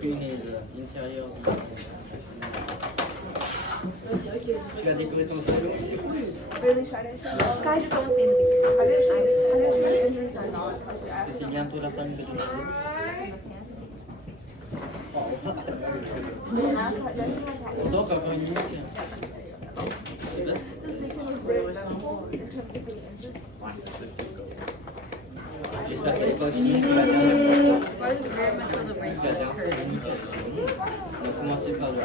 punaise, l'intérieur. Tu l'as décoré ton salon? Guys, it's almost the end of the year. C'est bientôt la fin de l'année. On doit faire une minute. C'est bien. J'espère qu'elle va aussi la dernière fois. Parce que la dernière fois, on a commencé par le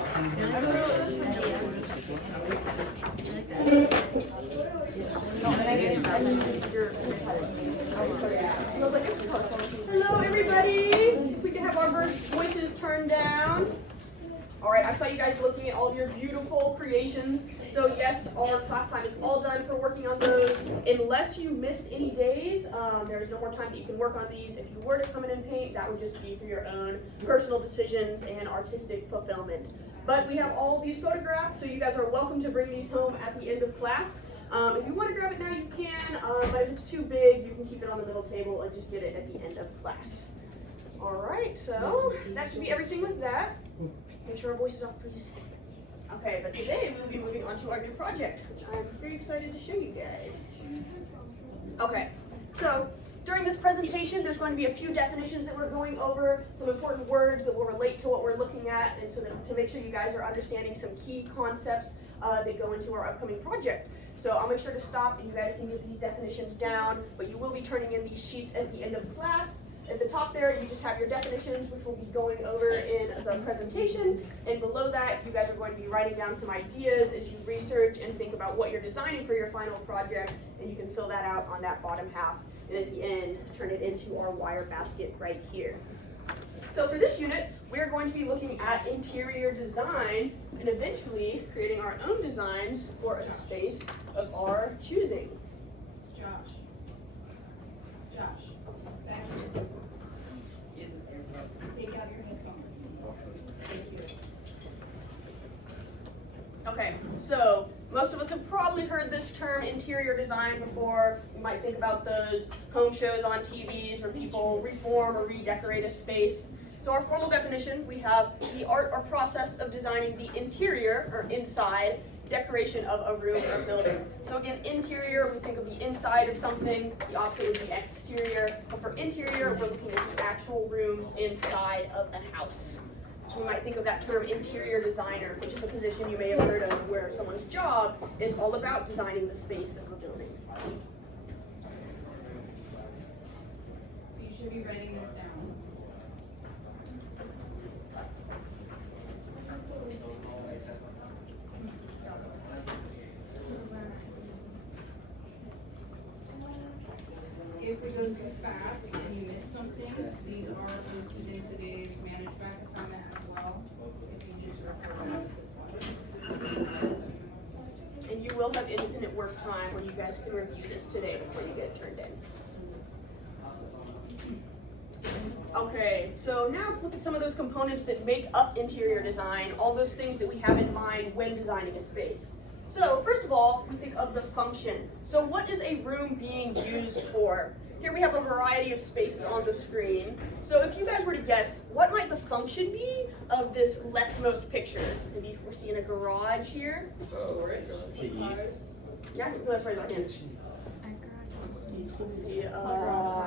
Hello, everybody. We can have our voices turned down. All right, I saw you guys looking at all of your beautiful creations. So yes, our class time is all done for working on those. Unless you missed any days, there's no more time that you can work on these. If you were to come in and paint, that would just be for your own personal decisions and artistic fulfillment. But we have all these photographed, so you guys are welcome to bring these home at the end of class. If you want to grab it now, you can, but if it's too big, you can keep it on the middle table and just get it at the end of class. All right, so that should be everything with that. Make sure our voice is off, please. Okay, but today we'll be moving on to our new project, which I'm very excited to show you guys. Okay, so during this presentation, there's going to be a few definitions that we're going over, some important words that will relate to what we're looking at, and so that to make sure you guys are understanding some key concepts that go into our upcoming project. So I'll make sure to stop and you guys can get these definitions down, but you will be turning in these sheets at the end of class. At the top there, you just have your definitions, which we'll be going over in the presentation. And below that, you guys are going to be writing down some ideas as you research and think about what you're designing for your final project. And you can fill that out on that bottom half. And at the end, turn it into our wire basket right here. So for this unit, we are going to be looking at interior design and eventually creating our own designs for a space of our choosing. Josh, back here. Take out your headphones. Thank you. Okay, so most of us have probably heard this term interior design before. You might think about those home shows on TVs where people reform or redecorate a space. So our formal definition, we have the art or process of designing the interior or inside decoration of a room or building. So again, interior, we think of the inside of something, the opposite would be exterior. But for interior, we're looking at the actual rooms inside of a house. So we might think of that term interior designer, which is a position you may have heard of where someone's job is all about designing the space of a building. So you should be writing this down. If we go too fast and you miss something, these are posted in today's managed back assignment as well, if you need to refer back to the slides. And you will have independent work time where you guys can review this today before you get it turned in. Okay, so now let's look at some of those components that make up interior design, all those things that we have in mind when designing a space. So first of all, we think of the function. So what is a room being used for? Here we have a variety of spaces on the screen. So if you guys were to guess, what might the function be of this leftmost picture? Maybe we're seeing a garage here. Storage. Yeah, let's raise our hands. Let's see,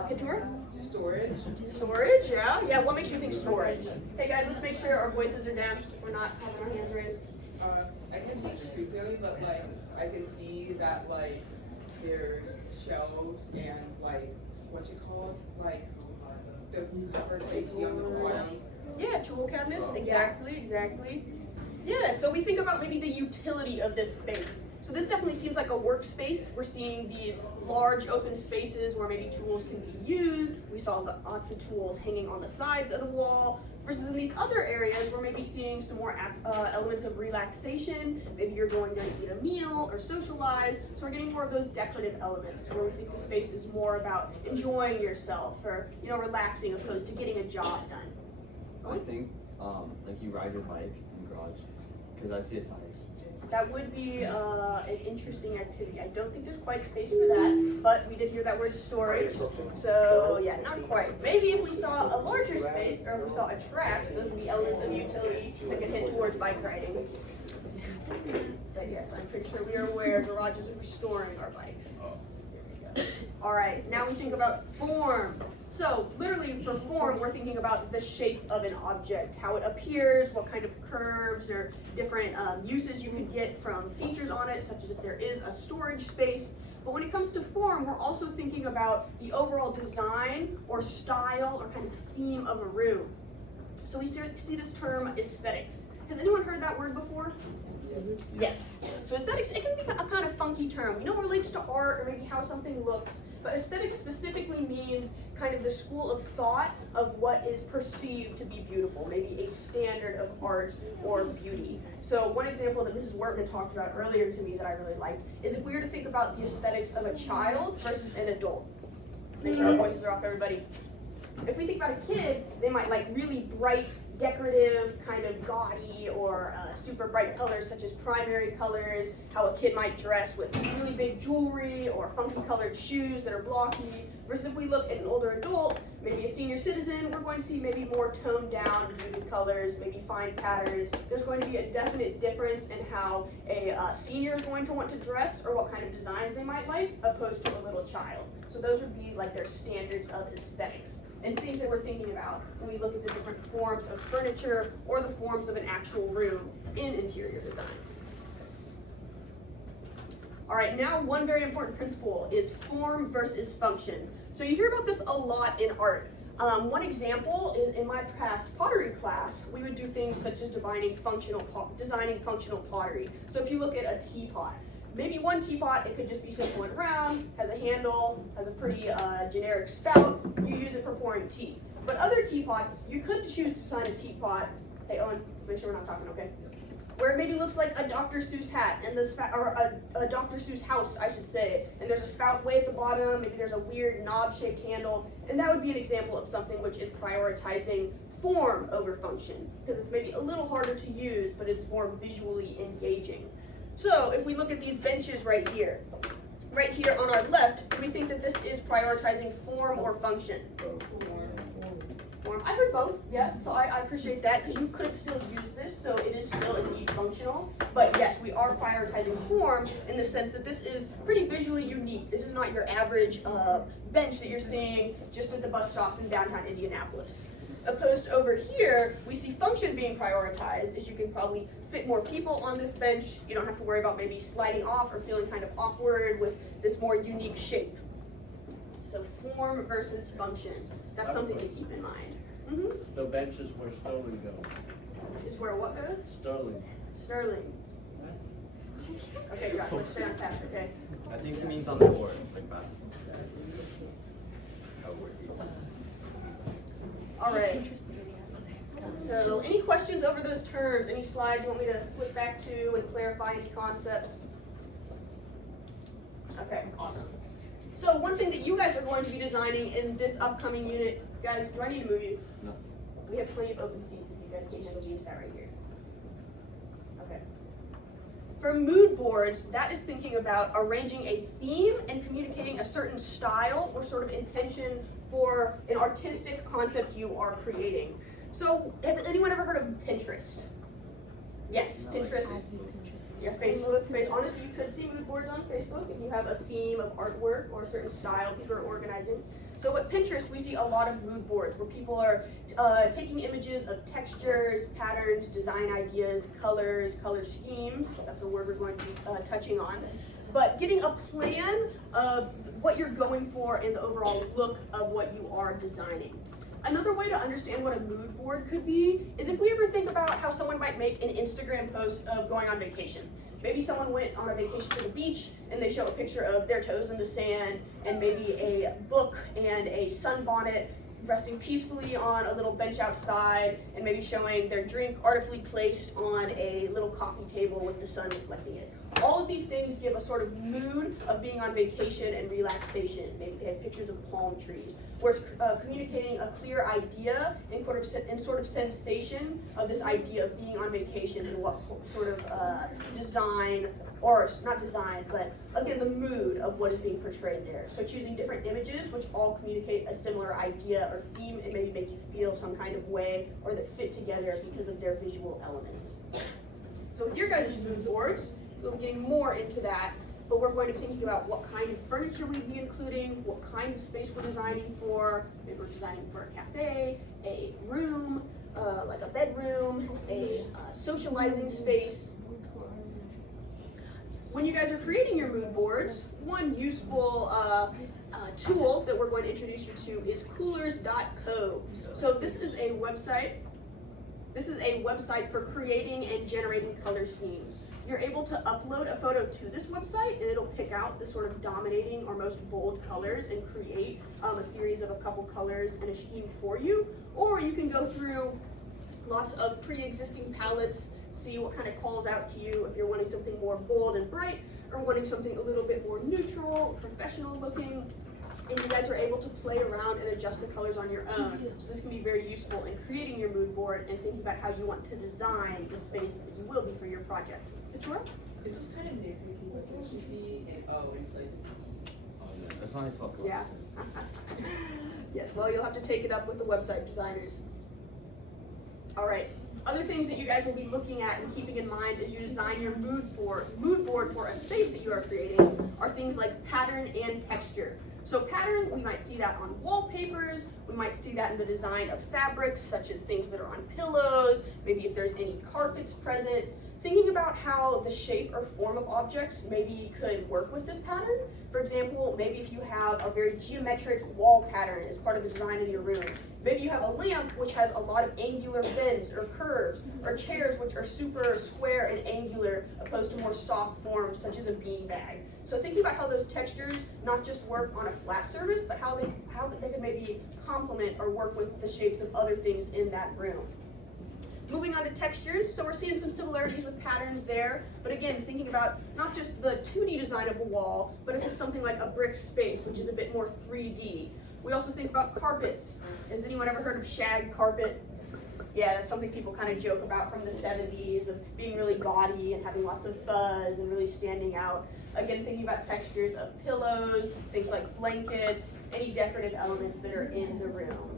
Couture? Storage. Storage, yeah. Yeah, what makes you think storage? Hey guys, let's make sure our voices are down. We're not having our hands raised. I can see street but like I can see that like there's shelves and like what you call it, like the cover safety on the bottom. Yeah, tool cabinets, exactly. Yeah, so we think about maybe the utility of this space. So this definitely seems like a workspace. We're seeing these large open spaces where maybe tools can be used. We saw lots of tools hanging on the sides of the wall. Versus in these other areas, we're maybe seeing some more elements of relaxation. Maybe you're going to eat a meal or socialize. So we're getting more of those decorative elements where we think the space is more about enjoying yourself or relaxing opposed to getting a job done. I think like you ride your bike in the garage because I see a tire. That would be an interesting activity. I don't think there's quite space for that, but we did hear that word storage. So yeah, not quite. Maybe if we saw a larger space or if we saw a track, those would be utility that could hint towards bike riding. But yes, I'm pretty sure we are aware garages are restoring our bikes. All right, now we think about form. So literally for form, we're thinking about the shape of an object, how it appears, what kind of curves or different uses you can get from features on it, such as if there is a storage space. But when it comes to form, we're also thinking about the overall design or style or kind of theme of a room. So we see this term aesthetics. Has anyone heard that word before? Yes. So aesthetics, it can be a kind of funky term. We know it relates to art or maybe how something looks, but aesthetics specifically means kind of the school of thought of what is perceived to be beautiful, maybe a standard of art or beauty. So one example that Mrs. Wortman talked about earlier to me that I really liked is if we were to think about the aesthetics of a child versus an adult. Make sure our voices are off, everybody. If we think about a kid, they might like really bright, decorative, kind of gaudy or super bright colors such as primary colors, how a kid might dress with really big jewelry or funky colored shoes that are blocky. Versus if we look at an older adult, maybe a senior citizen, we're going to see maybe more toned down, muted colors, maybe fine patterns. There's going to be a definite difference in how a senior is going to want to dress or what kind of designs they might like opposed to a little child. So those would be like their standards of aesthetics and things that we're thinking about when we look at the different forms of furniture or the forms of an actual room in interior design. All right, now one very important principle is form versus function. So you hear about this a lot in art. One example is in my past pottery class, we would do things such as designing functional pottery. So if you look at a teapot, maybe one teapot, it could just be simple and round, has a handle, has a pretty generic spout, you use it for pouring tea. But other teapots, you could choose to design a teapot, hey Owen, let's make sure we're not talking, okay? Where it maybe looks like a Dr. Seuss hat and a Dr. Seuss house, I should say, and there's a spout way at the bottom, maybe there's a weird knob-shaped handle, and that would be an example of something which is prioritizing form over function, because it's maybe a little harder to use, but it's more visually engaging. So if we look at these benches right here on our left, do we think that this is prioritizing form or function? Form. I heard both, yeah, so I appreciate that because you could still use this, so it is still indeed functional. But yes, we are prioritizing form in the sense that this is pretty visually unique. This is not your average bench that you're seeing just at the bus stops in downtown Indianapolis. Opposed to over here, we see function being prioritized, as you can probably fit more people on this bench. You don't have to worry about maybe sliding off or feeling kind of awkward with this more unique shape. So form versus function. That's something to keep in mind. Mm-hmm. The bench is where Sterling goes. Is where what goes? Sterling. Sterling. Okay, Josh, let's stay on task, okay? I think he means on the board, like basketball. All right. So any questions over those terms? Any slides you want me to flip back to and clarify any concepts? Okay, awesome. So one thing that you guys are going to be designing in this upcoming unit, guys, do I need to move you? No. We have plenty of open seats if you guys can't handle James that right here. Okay. For mood boards, that is thinking about arranging a theme and communicating a certain style or sort of intention for an artistic concept you are creating. So, have anyone ever heard of Pinterest? Yes, Pinterest. Yeah, Facebook. Honestly, you could see mood boards on Facebook if you have a theme of artwork or a certain style people are organizing. So at Pinterest, we see a lot of mood boards where people are taking images of textures, patterns, design ideas, color schemes. That's a word we're going to be touching on. But getting a plan of what you're going for and the overall look of what you are designing. Another way to understand what a mood board could be is if we ever think about how someone might make an Instagram post of going on vacation. Maybe someone went on a vacation to the beach and they show a picture of their toes in the sand and maybe a book and a sunbonnet resting peacefully on a little bench outside and maybe showing their drink artfully placed on a little coffee table with the sun reflecting it. All of these things give a sort of mood of being on vacation and relaxation. Maybe they have pictures of palm trees, where it's communicating a clear idea and sort of sensation of this idea of being on vacation and what sort of design, or not design, but again, the mood of what is being portrayed there. So choosing different images which all communicate a similar idea or theme and maybe make you feel some kind of way or that fit together because of their visual elements. So with your guys' mood boards, we'll be getting more into that, but we're going to think about what kind of furniture we'd be including, what kind of space we're designing for. Maybe we're designing for a cafe, a room, like a bedroom, a socializing space. When you guys are creating your mood boards, one useful tool that we're going to introduce you to is coolers.co. So this is a website. This is a website for creating and generating color schemes. You're able to upload a photo to this website and it'll pick out the sort of dominating or most bold colors and create a series of a couple colors and a scheme for you. Or you can go through lots of pre-existing palettes, see what kind of calls out to you if you're wanting something more bold and bright or wanting something a little bit more neutral, professional looking. And you guys are able to play around and adjust the colors on your own. So this can be very useful in creating your mood board and thinking about how you want to design the space that you will be for your project. Victoria? Is this kind of nitpicky, but there should be in place of Oh, yeah. That's why I spelled Yeah. Yeah, well, you'll have to take it up with the website designers. All right. Other things that you guys will be looking at and keeping in mind as you design your mood board for a space that you are creating are things like pattern and texture. So pattern, we might see that on wallpapers, we might see that in the design of fabrics, such as things that are on pillows, maybe if there's any carpets present. Thinking about how the shape or form of objects maybe could work with this pattern. For example, maybe if you have a very geometric wall pattern as part of the design of your room. Maybe you have a lamp which has a lot of angular bends or curves, or chairs which are super square and angular opposed to more soft forms such as a beanbag. So thinking about how those textures not just work on a flat surface, but how they can maybe complement or work with the shapes of other things in that room. Moving on to textures, so we're seeing some similarities with patterns there, but again, thinking about not just the 2D design of a wall, but if it's something like a brick space, which is a bit more 3D. We also think about carpets. Has anyone ever heard of shag carpet? Yeah, that's something people kind of joke about from the 70s, of being really gaudy and having lots of fuzz and really standing out. Again, thinking about textures of pillows, things like blankets, any decorative elements that are in the room.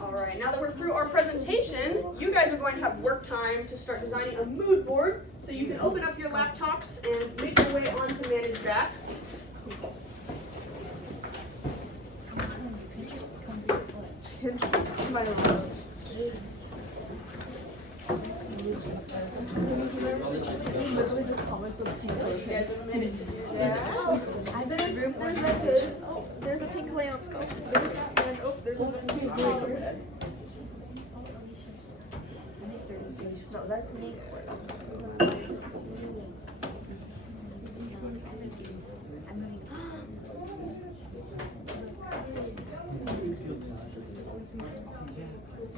All right, now that we're through our presentation, you guys are going to have work time to start designing a mood board. So you can open up your laptops and make your way onto ManageBack. You guys have a minute to do that. There's a pink lamp. No, that's me.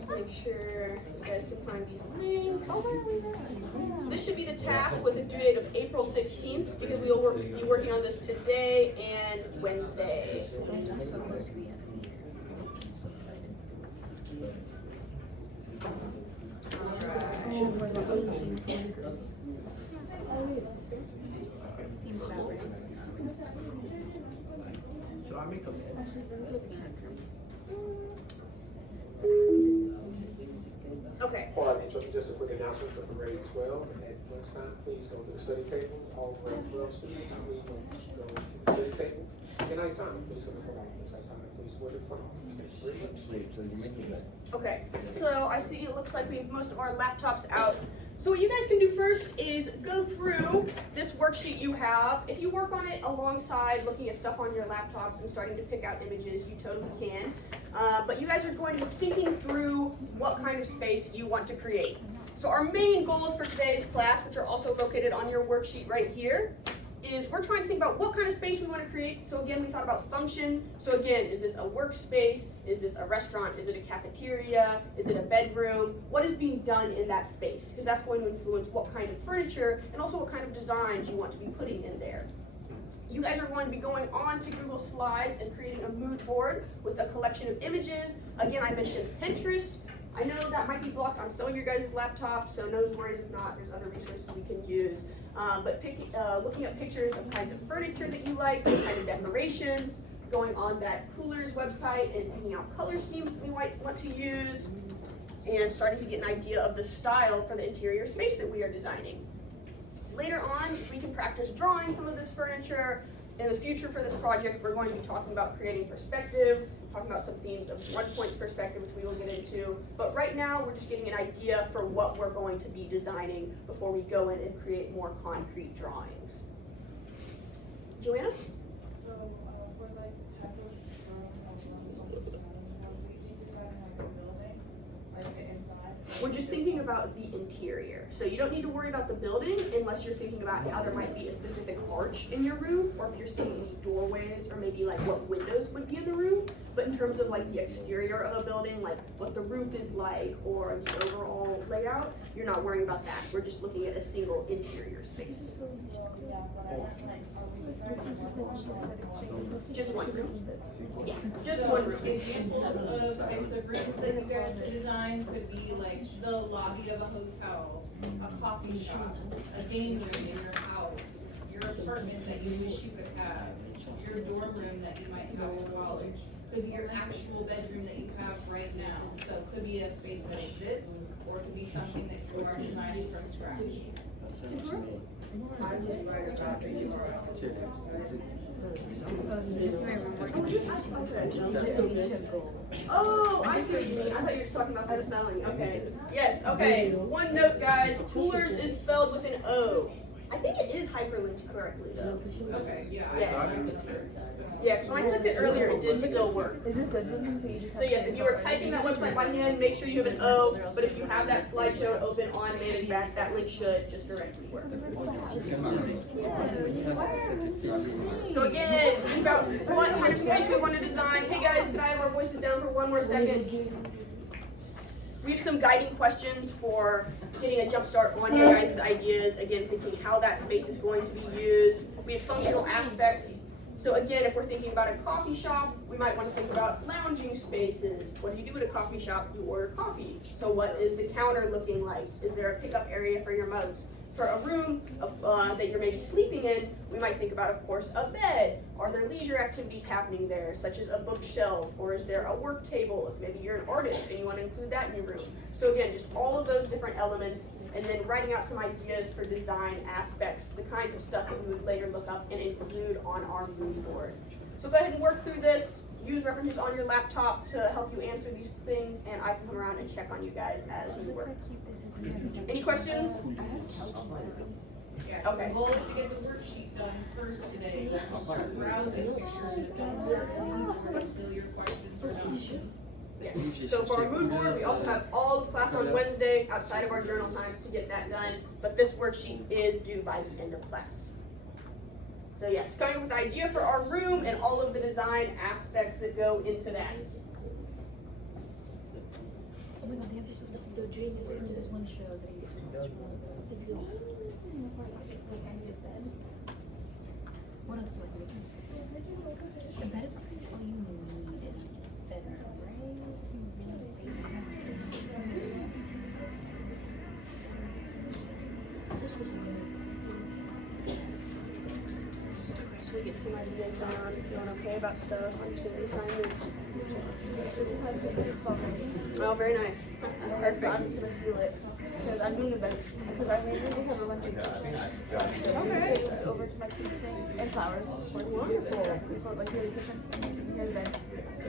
Make sure you guys can find these links. So this should be the task with a due date of April 16th because we will be working on this today and Wednesday. Should I make a? Okay. Before I interrupt, just a quick announcement for grade 12. At lunchtime, please go to the study table. All grade 12 students, please go to the study table. At nighttime, please come to the office. At nighttime, please wear the front office. Wait, so you're making that? Okay, so I see it looks like we have most of our laptops out. So what you guys can do first is go through this worksheet you have. If you work on it alongside looking at stuff on your laptops and starting to pick out images, you totally can. But you guys are going to be thinking through what kind of space you want to create. So our main goals for today's class, which are also located on your worksheet right here, is we're trying to think about what kind of space we want to create. So again, we thought about function. So again, is this a workspace? Is this a restaurant? Is it a cafeteria? Is it a bedroom? What is being done in that space? Because that's going to influence what kind of furniture and also what kind of designs you want to be putting in there. You guys are going to be going on to Google Slides and creating a mood board with a collection of images. Again, I mentioned Pinterest. I know that might be blocked on some of your guys' laptops, so no worries if not, there's other resources we can use. But looking at pictures of kinds of furniture that you like, the kind of decorations, going on that Coolers website and picking out color schemes that we might want to use, and starting to get an idea of the style for the interior space that we are designing. Later on, we can practice drawing some of this furniture. In the future for this project, we're going to be talking about creating perspective, talking about some themes of one-point perspective, which we will get into. But right now, we're just getting an idea for what we're going to be designing before we go in and create more concrete drawings. Joanna? So, for like type of drawing something designing, do you design like a building, like the inside? We're just thinking about the interior. So you don't need to worry about the building unless you're thinking about how there might be a specific arch in your roof, or if you're seeing any doorways, or maybe like what windows would be in the room. But in terms of like the exterior of a building, like what the roof is like, or the overall layout, you're not worrying about that. We're just looking at a single interior space. Well, yeah, but I meant like, are we designing one Just one room. Yeah, just one room. Examples of types of rooms that you guys could design could be like the lobby of a hotel, a coffee shop, a game room in your house, your apartment that you wish you could have, your dorm room that you might have in college. Could be your actual bedroom that you have right now. So it could be a space that exists, or it could be something that you are designing from scratch. I was right about the URL. Oh, I see what you mean. I thought you were just talking about the spelling. Okay. Yes, okay. One note, guys. Coolers is spelled with an O. I think it is hyperlinked correctly, though. Okay, yeah. Yeah. Yeah, because when I clicked it earlier, it did still work. So yes, if you are typing that website by hand, make sure you have an O, but if you have that slideshow open on Manage Back, that link should just directly work. So again, think about what kind of space we want to design. Hey guys, could I have our voices down for one more second? We have some guiding questions for getting a jump start on your guys' ideas. Again, thinking how that space is going to be used. We have functional aspects. So again, if we're thinking about a coffee shop, we might want to think about lounging spaces. What do you do at a coffee shop? You order coffee. So what is the counter looking like? Is there a pickup area for your mugs? For a room that you're maybe sleeping in, we might think about, of course, a bed. Are there leisure activities happening there, such as a bookshelf, or is there a work table if maybe you're an artist and you want to include that in your room? So again, just all of those different elements, and then writing out some ideas for design aspects, the kinds of stuff that we would later look up and include on our mood board. So go ahead and work through this. Use references on your laptop to help you answer these things, and I can come around and check on you guys as we work. Any questions? Yeah, so Okay. the goal is to get the worksheet done first today. Don't start browsing pictures and don't start the mood board until your questions are done. Yes. So for our mood board, we also have all of class on Wednesday outside of our journal times to get that done, but this worksheet is due by the end of class. So yes, coming up with an idea for our room and all of the design aspects that go into that. Oh my god, they have this, the Jane is into this one show that I used to watch. It's good. Wait, I need a bed. What else do I need? A bed is something all you need in a bedroom, right? Is this what's in this? So we get some ideas down, feeling okay about stuff, understand the assignment. Oh, very nice. Perfect. So I'm just gonna steal it because I'm doing a bed because I mainly have a bunch of okay. Over to my kitchen and flowers. Wonderful. For like really kitchen. Here's the bed.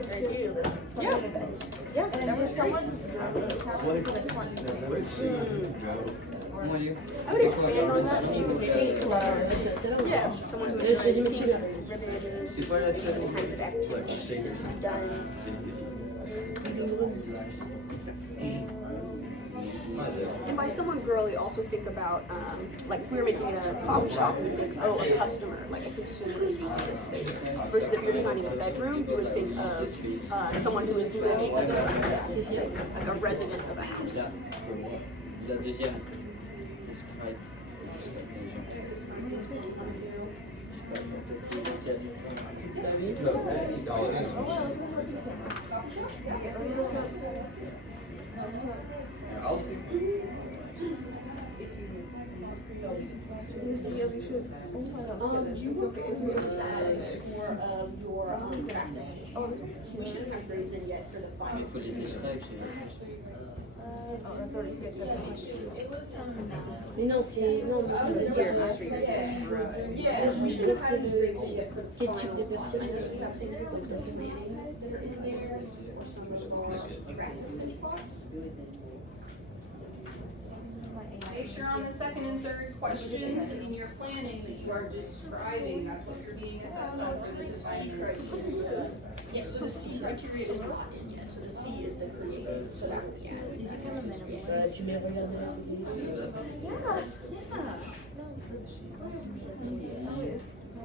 Thank you. Yeah. Yeah. And there was someone I would expand on that. Maybe yeah, someone who enjoys pink ribbons, different kinds of activities to be done. And by someone girly, also think about, like if we were making a coffee shop, you would think, oh, a customer, like a consumer is using this space. Versus if you're designing a bedroom, you would think of someone who is living inside that, like a resident of a house. La deuxième. Describe. Il faut les describe, Mais non, c'est. Non, mais c'est dire. Je veux pas quel type de personne. Make sure on the second and third questions in your planning that you are describing, that's what you're being assessed on for this assignment. Yes, so the C criteria is not in yet, so the C is the creative, so that will be added. Did you come a minimum? Tu m'as regardé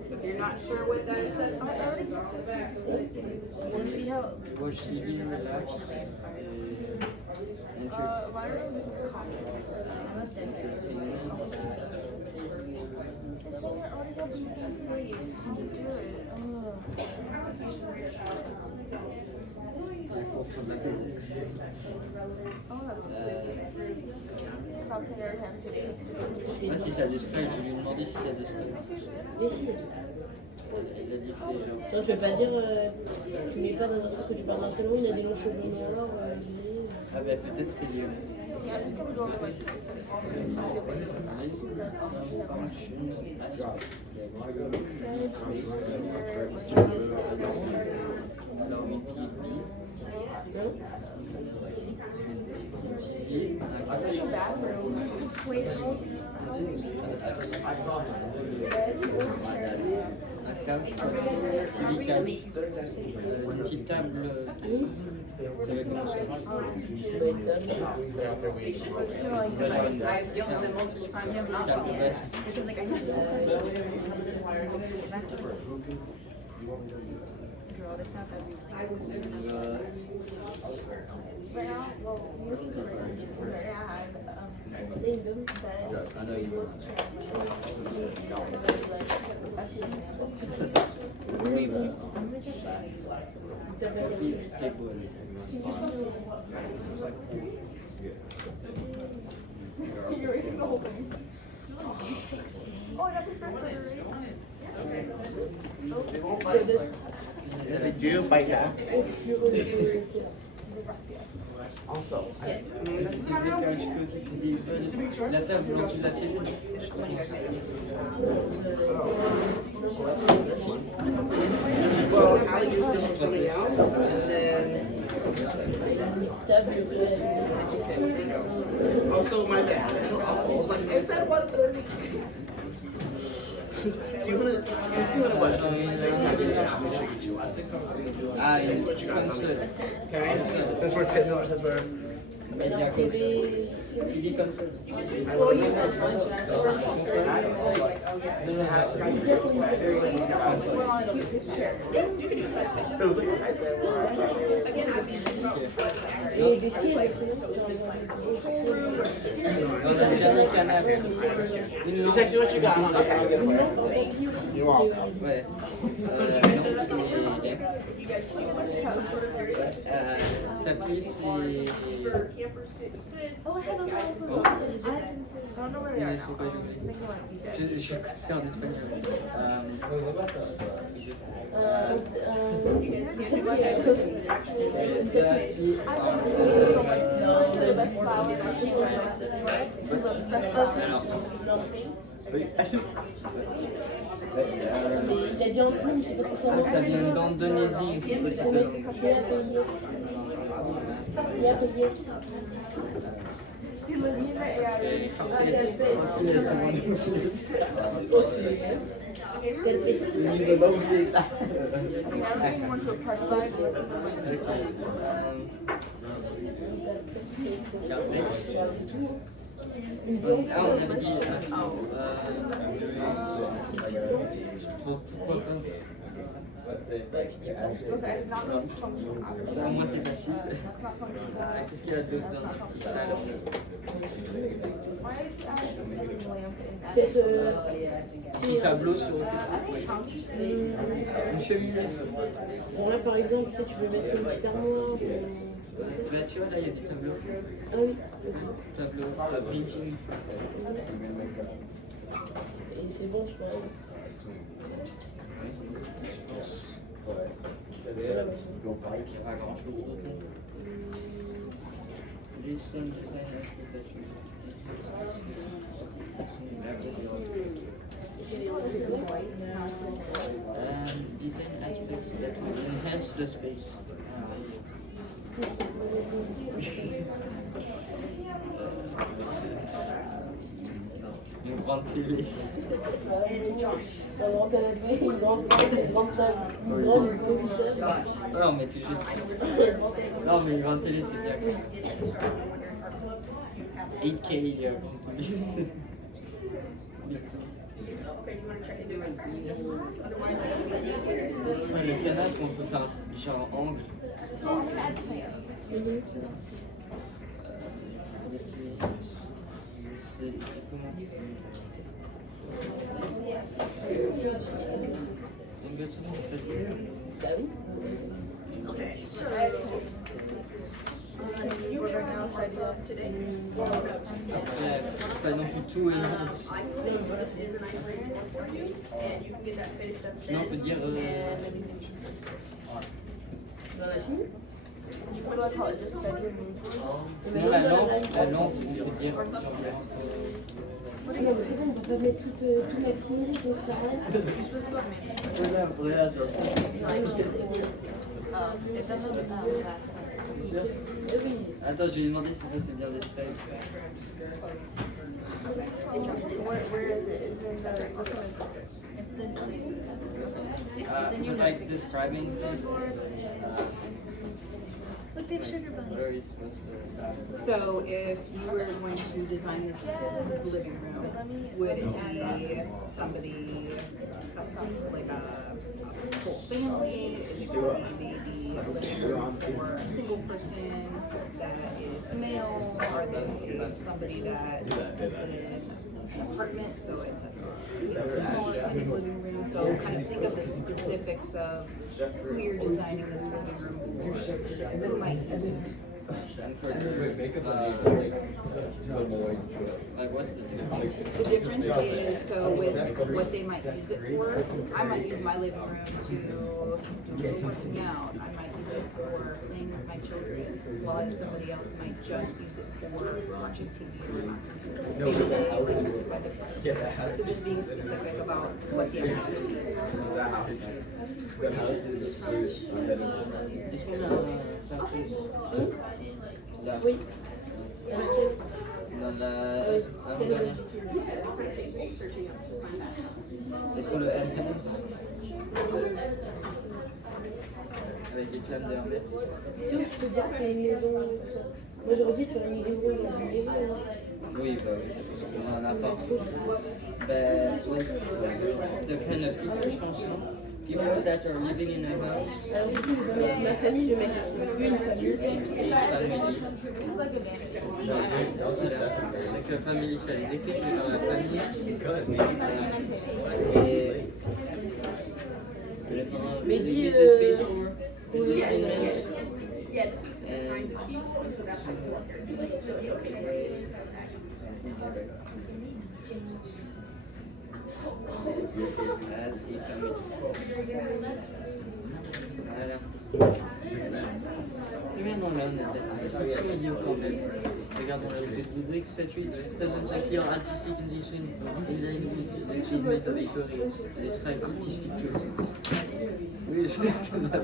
If you're not sure what that assessment is, I'll go back. We'll see how. Moi, je dis relax. Ah, si ça describe, je lui ai demandé si ça describe. Mais si. Il a dit que c'est genre. Tiens, tu veux pas dire, tu mets pas dans un truc que tu parles d'un salon, il a des longs cheveux noirs, Ah, bah peut-être qu'il y a. I saw him. Une petite table. Vous avez commencé. I've yelled at them multiple times, I'm not Table following. basse. I know you will. Oui, oui. C'est beau. You're erasing the whole thing. Oh, I got the first letter. Did you bite that? Also, La table dont tu l'as tirée. well, I used it for something else, and then also my dad. I was like, is that what the? Do you wanna? Do you see what it was? Make sure you get you one. Ah, That's what you got on me. Okay. Since we're since we're. Média console. Tu dis console. Well, you said lunch, and I said it was like I said. Dans un jamais canapé. It's actually what you got. Okay, I'll get it for you. You're welcome. Ouais. Tapis, c'est. Oh, I had a little. I don't know where they are now. Je sais en espagnol. Il a dit en plume, c'est parce que c'est en Ça vient d'Indonésie, c'est possible. Et après, ah, on avait dit. Pourquoi pas? Pour moi, c'est facile. Qu'est-ce qu'il y a d'autre dans la petite salle? Peut-être Petit tableau sur une chemise. bon là par exemple, tu sais, tu peux mettre une petite armoire. Là, tu vois, là, il y a des tableaux. Ah oui, ok. Tableau, painting. Et c'est bon, je crois. Il n'y a pas grand chose d'autre. Jason, design, design aspects that will enhance the space. Une grande télé. Un grand canapé, une grande table, une grande computer. Non, mais tu juste. Non, mais une grande télé, c'est bien. 8K, il y a une grande télé. Le canapé, on peut faire différents angles. C'est comment? Une bâtiment, en fait. Bah oui. You were gonna try to do that today? Après, pas non plus tout et non. And you can get that finished up Sinon, on peut dire. On en a fini? Sinon, la lampe, on peut dire. Non mais c'est bon, on peut pas mettre tout maximiser, ça sert à rien. C'est sûr? Oui. Attends, je vais lui demander si ça c'est bien l'espace. For like describing things. Look, they have sugar What are we bunnies. supposed to? So if you were going to design this living room, would it be somebody, like a full family? Is it going to be maybe a living room for a single person that is male? Are they somebody that lives in an apartment, so it's a smaller kind of living room? So kind of think of the specifics of who you're designing this living room for, who might use it. And for like what's the difference? The difference is, so with what they might use it for, I might use my living room to do working out. I might use it for playing with my children, while somebody else might just use it for watching TV or relaxing. Maybe they would use it by the so just being specific about what the activity is. Est-ce qu'on a un Patrice? Là. Oui. Dans la. C'est le Est-ce qu'on le enhance? Avec des flammes de 1 mètre. C'est où tu peux dire que c'est une maison, tout ça. Moi j'aurais dit de faire une maison dans une maison. Oui, bah oui, parce qu'on a un appart. Ben, with the kind of people, je pense, non? People that are living in a house. Alors du coup, je vais mettre ma famille, je vais mettre une famille. Family. Donc la famille, c'est elle décrit, c'est dans la famille. Et. Mais dis, space for oui, Yeah, this is kind of piece, so that's like what's in, so it's okay. as a family. Voilà. Combien on a en tête? C'est millions quand même. Regardons la petite rubrique 7-8. Presents a clear artistic condition in line with the achievement of a career. Describe artistic choices. Oui, c'est ce qu'on a fait.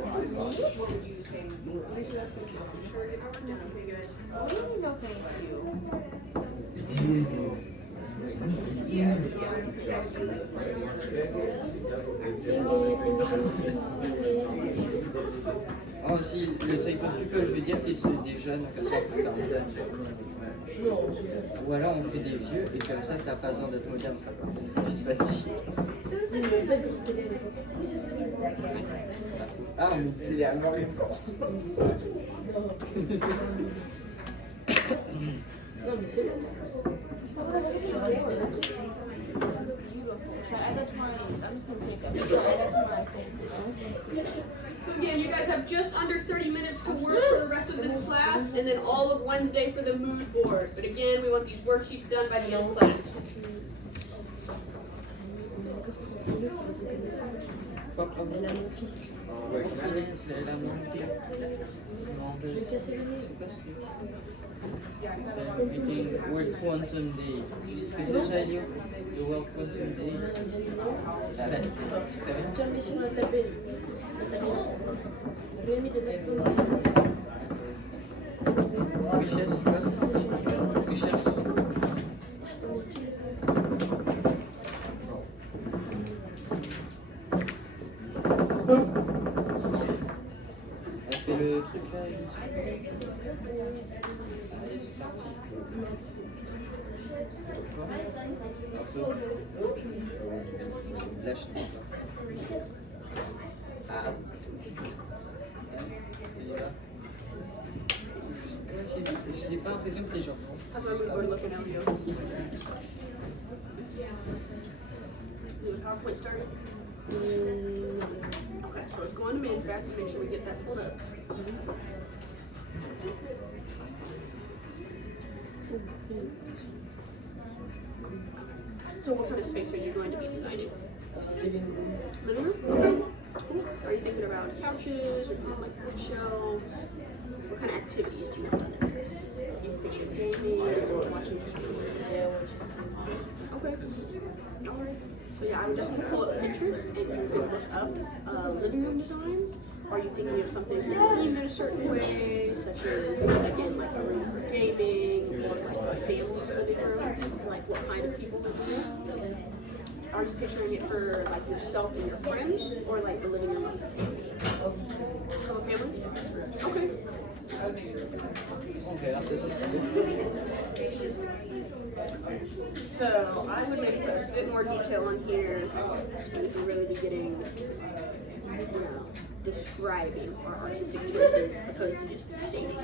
Oh, Oh, si, le taille constructeur, je veux dire que c'est des jeunes, comme ça on peut faire des dates. Ouais. Ou alors on fait des vieux et comme ça n'a pas besoin d'être moderne, ça peut être aussi facile. Ah, on met télé à mort. Non, mais c'est bon. Should I add that to my, I'm just gonna take that. Should I add that to my thing? So again, you guys have just under 30 minutes to work for the rest of this class, and then all of Wednesday for the mood board. But again, we want these worksheets done by the end of class. Elle a menti. Elle a menti. Je vais casser le nez. World Quantum Day. Qu'est-ce que c'est ça, Elio? Le World Quantum Day. Tiens, mais sinon, elle tapait. Elle a mis des tactons. Richesse, quoi? Richesse. Elle fait le truc là. Allez, c'est parti. Lâche. Ah. J'ai pas l'impression que t'es genre. That's why we're looking at you. The PowerPoint started? Okay, so let's go into manifest and make sure we get that pulled up. So what kind of space are you going to be designing? Living room? Okay. Cool. Are you thinking about couches or do you want like bookshelves? What kind of activities do you want? You picture gaming or watching TV? Okay. Alright. So yeah, I would definitely pull up pictures and you can look up living room designs. Are you thinking of something that's themed in a certain way, such as, again, like a room for gaming, or like a family's living room, like what kind of people live in? Are you picturing it for like yourself and your friends, or like the living room of a family? Okay. Okay, that's this. So I would maybe put a bit more detail on here, so we can really be getting, you know, describing our artistic choices opposed to just stating them.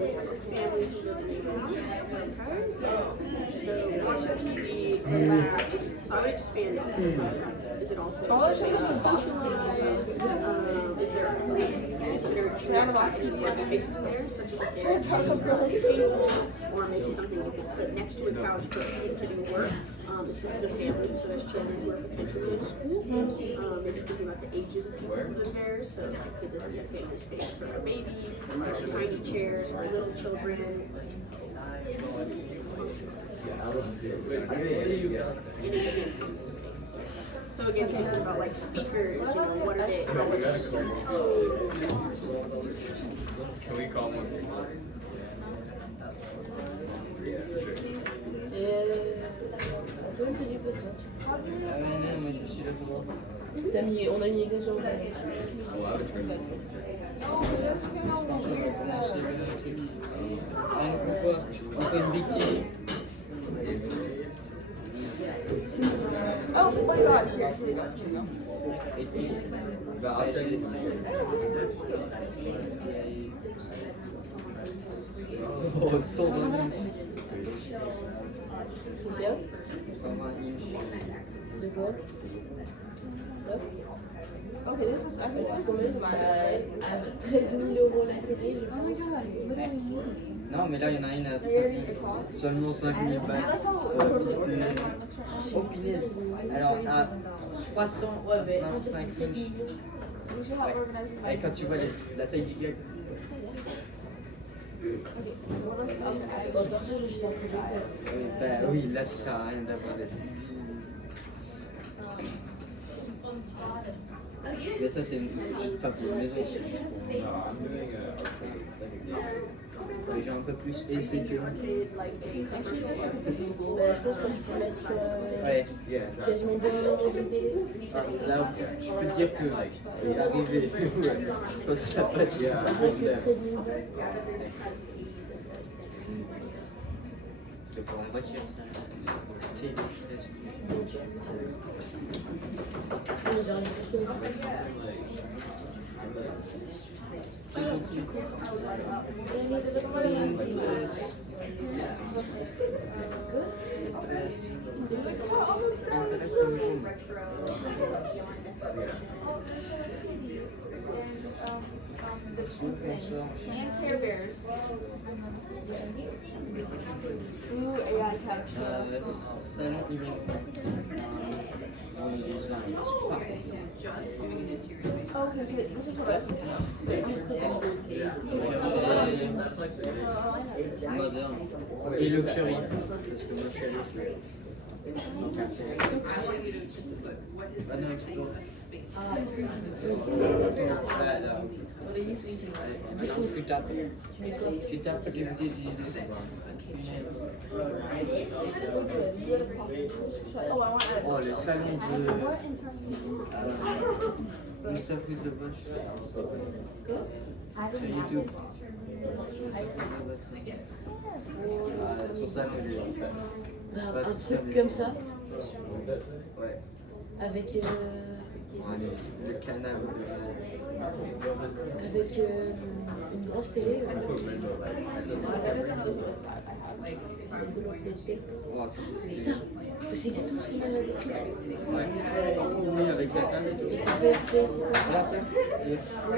So family who live in the house. Okay. So watching TV, relax. I would expand on this. Is it also a space to socialize? Is there considered active workspaces there, such as a there's a table, or maybe something you can put next to a couch for kids to do work? If this is a family, so there's children who are potentially in school. Maybe thinking about the ages of people who live there, so like, could this be a family space for a baby, or tiny chairs for little children? So again, thinking about like speakers, you know, what are they, how are they serving? Can we call one? Attends, que j'ai pas ça. Ah ouais, non, moi je suis là pour. On a mis exactement ça. On va commencer le truc. Ah, une fois, on fait une bikini. Oh my god, here, we go. Et puis, bah, attendez. Oh, 120 inches. 120 inches. De quoi? Ok, this was, I think this was my 13 000 € la télé. Oh my god, it's literally me. Non, mais là, il y en a une à 5 000. Seulement 5 000 balles. Oh, punaise. Alors, à 325 inches. Ouais. Et quand tu vois la taille du gars. Bon, perso, je suis un projecteur. Oui, bah oui, là, ça sert à rien d'avoir des. Ok, Mais ça, c'est pas pour une maison, c'est juste pour les gens un peu plus aisés que moi. Je pense que tu peux mettre Ouais. quasiment 2 millions d'idées. Là, je peux te dire que il est arrivé quand ça n'a pas été Avec le crédit. Parce que pour une voiture, ça, c'est électrique. On dirait presque les And Care Bears. Salon humain. On design. Just doing an interior. Oh, okay, good. This is what I was thinking of. Moderne. Et luxury. Parce que moi je suis allé. I want you to just put what is the Ah non, type explore. of space. Là, là. Maintenant, tu tapes. Tu tapes les petits Oh, le salon de. Une surprise de poche. Sur YouTube. Son salon, il est. Un truc comme ça, Ouais. avec, Le canal. avec une grosse télé. Oh, ça, c'est. Ça, c'est exactement ce qu'on avait décrit. Ouais. Oui, avec la table et tout. Et qui peut être fait, etc. Alors, tiens. Ouais, bah oui.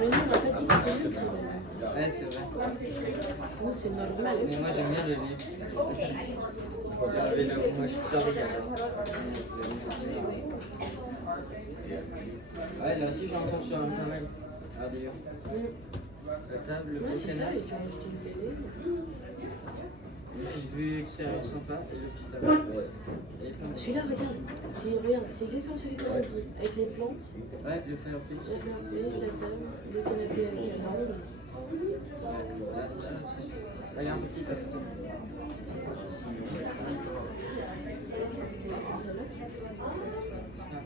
Mais nous, on n'a pas dit que c'était luxe. Ouais, c'est vrai. Nous, c'est normal. Mais moi, j'aime bien le luxe. J'avais le. Moi, je Ouais, là aussi, j'entends sur un pas mal. Regardez. La table, le Ouais, c'est ça, canal. et tu rajoutes une télé. Une petite vue extérieure sympa et le petit table. Ouais. Celui-là, regarde, c'est exactement celui qu'on a dit. Avec les plantes, Ouais, le fireplace. la fireplace, la table, le canapé avec la lampe. Là aussi, ça a l'air un petit peu.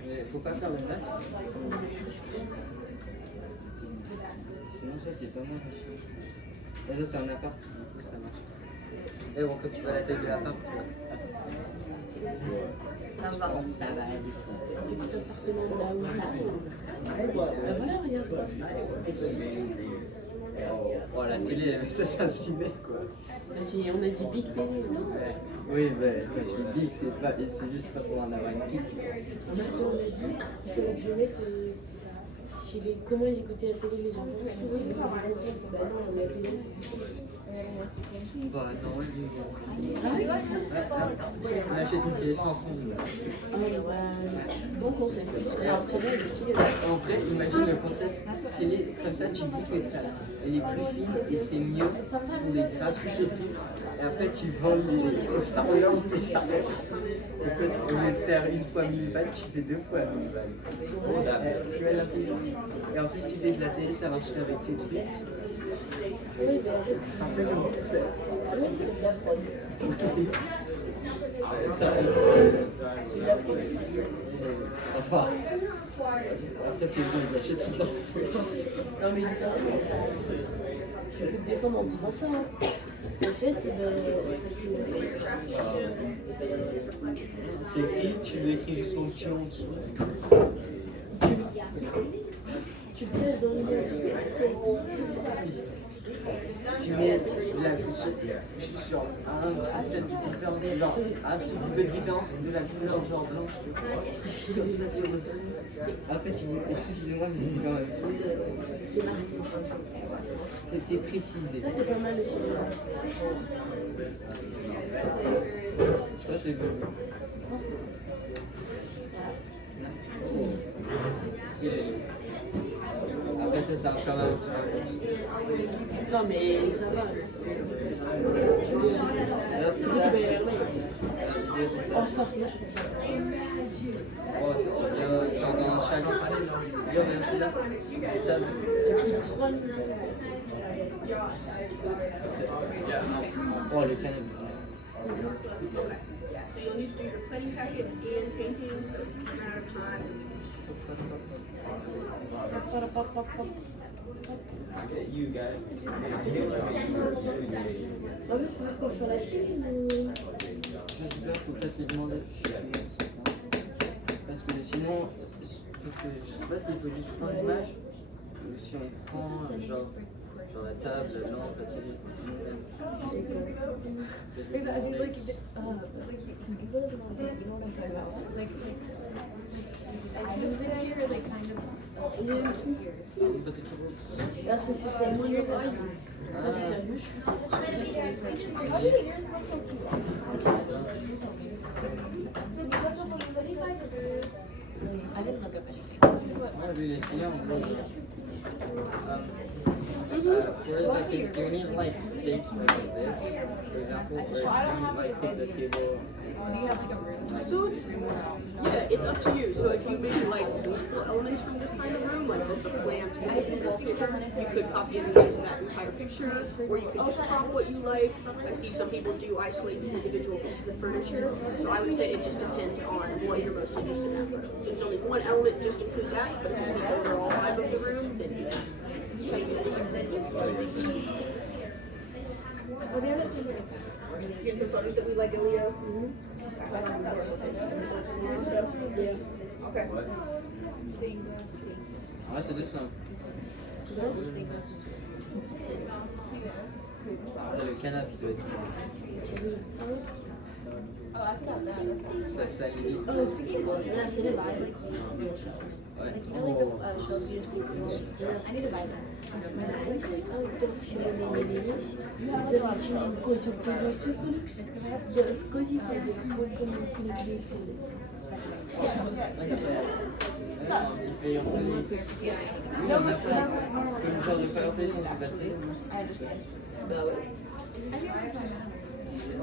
Il faut pas faire le match. Sinon ça c'est pas moi aussi. Là ça c'est un appart, du coup ça marche. Et bon quand tu vas à la tête de l'appart, Ça va. ça va aller. Petit appartement downtown. Bah voilà, regarde. Oh la télé, ça c'est un ciné quoi. Bah, si on a dit big télé, non? Ouais. Oui, quand je dis que c'est juste pas pour en avoir une petite. En même temps, on a dit qu'il fallait que je mette comment ils écoutaient la télé, les enfants. Bah non, on a télé. Bah non, lui. Ah oui? On achète une télé sans son. Bon concept. Alors, c'est bien, il est stylé. En vrai, imagine le concept télé, comme ça tu dis que ça elle est plus fine et c'est mieux pour les graphes surtout. Et après tu vends les parlants, c'est charmant. Et tu sais, au lieu de faire une fois 1000 balles, tu fais 2 fois 1000 balles. Tu as l'intelligence. Et en plus tu fais de la télé, ça marcherait avec tes trucs. Oui, bah, En fait, le concept. oui, c'est de la fraude. Enfin, après c'est bon, ils achètent ce leur Non, mais tu peux te défendre en disant ça. Hein. En fait, c'est que. C'est écrit, tu l'écris juste en petit en dessous. Tu te caches dans le mur. Tu mets la couche sur un seul différence, genre un tout petit peu de différence de la couleur genre blanche. Comme ça sur le fond. Après tu dis, excusez-moi mais c'était quand même. C'est marqué. C'était précisé. Ça, c'est pas mal aussi. Je crois que je l'ai vu. Oh. Si, j'ai lu. Après ça, ça reste quand même. Non, mais ça va. Alors, tu vas- Oh, ça, moi, je fais ça. Oh, ça c'est bien, genre dans un chalet. Regarde, celui-là, les tables. Oh, le canapé. So you'll need to do your planning packet and painting, so if you run out of time. Okay, you guys. Ah oui, faut faire quoi, faire la sienne ou... Je sais pas, faut peut-être lui demander. Parce que sinon, parce que je sais pas s'il faut juste prendre l'image ou si on prend genre la table, la lampe, la télé. Because I think like people doesn't want to, you know what I'm talking about? Like music here, like kind of obscure. But it's Là, c'est sur scène, c'est ça. Là, c'est sa bouche. Ça, c'est Allez, ça peut pas. Ouais, lui, les clients, on voit. First, like, you need like take like this, for example, or you like take the table. So it's, yeah, it's up to you. So if you maybe like multiple elements from this kind of room, like the plants, the wallpaper, you could copy and use that entire picture, or you could just crop what you like. I see some people do isolate the individual pieces of furniture, so I would say it just depends on what you're most interested in. So if it's only one element, just include that, but if it's the overall vibe of the room, then you can. Here's the photos that we like, Elio. Yeah. Okay. Ouais, c'est des simples. Le canapé doit être. Ça limite. Oh, speaking of yeah, should I buy like these steel shelves? Like you know, like the shelves you just sleep in. I need to buy them. My dad was like, oh, don't show me because I have the cozy for the Oui, on a fait comme genre de fireplace, on s'est battu. Bah ouais.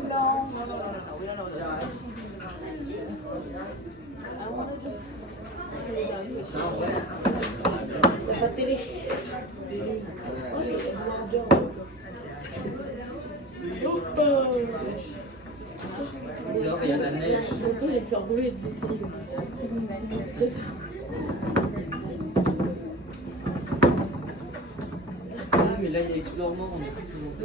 No, we don't know what that is. I want to just... C'est un vrai. T'as pas de télé. Oh, c'est Genre, il y a la neige. on peut les faire rouler et des escaliers comme ça. Ah, mais là, il y a Explore More, on est plus tout le monde.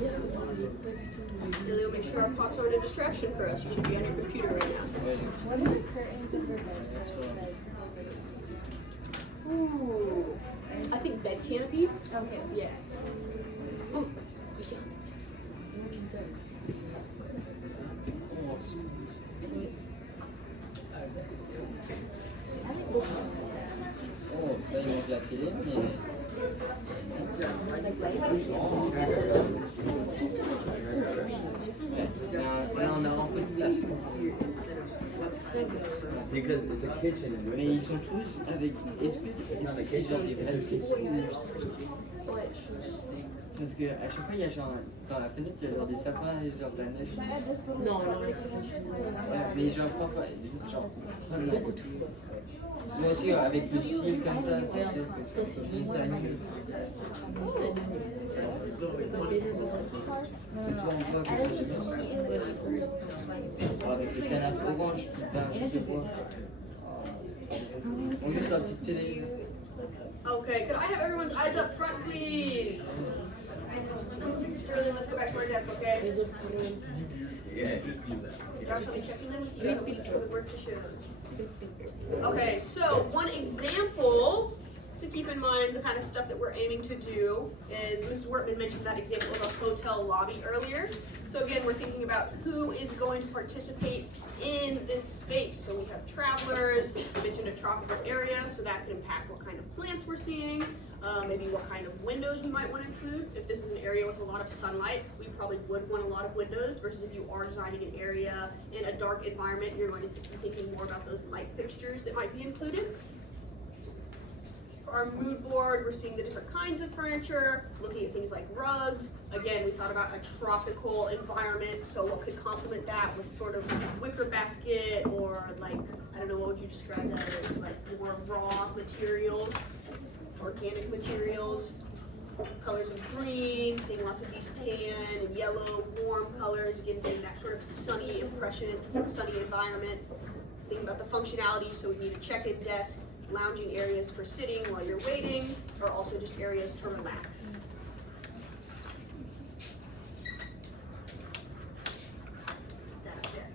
Elio, make sure our pots aren't a distraction for us. You should be on your computer right now. Ouais. What are the curtains of your bed? Ooh, I think bed canopy. Okay. Yeah. Oh, yeah. Oh, ça, il manque la télé, mais. Là, on a un peu de place. Because it's a kitchen and Mais ils sont tous avec. Est-ce que c'est genre des vrais trucs? Parce que à chaque fois, il y a genre. Dans la fenêtre, il y a genre des sapins et genre de la neige. Non, non, c'est pas du tout. Mais genre, parfois. Genre. Beaucoup de fou. Moi aussi, avec le ciel comme ça, c'est sûr que c'est montagneux. Côté, c'est ça. Et toi, on voit que avec le canapé orange qui part, je sais pas. On juste la petite télé. Okay, could I have everyone's eyes up front, please? Shirley, let's go back to our desk, okay? Josh, I'll be checking in with you. I'll make sure the work to show. Okay, so one example to keep in mind the kind of stuff that we're aiming to do is Mrs. Wortman mentioned that example of a hotel lobby earlier. So again, we're thinking about who is going to participate in this space. So we have travelers, we mentioned a tropical area, so that could impact what kind of plants we're seeing, maybe what kind of windows we might want to include. If this is an area with a lot of sunlight, we probably would want a lot of windows, versus if you are designing an area in a dark environment, you're going to be thinking more about those light fixtures that might be included. For our mood board, we're seeing the different kinds of furniture, looking at things like rugs. Again, we thought about a tropical environment, so what could complement that with sort of wicker basket or like, I don't know, what would you describe that as? Like more raw materials, organic materials, colors of green, seeing lots of these tan and yellow, warm colors, again, getting that sort of sunny impression, sunny environment. Think about the functionality, so we need a check-in desk, lounging areas for sitting while you're waiting, or also just areas to relax. That's it.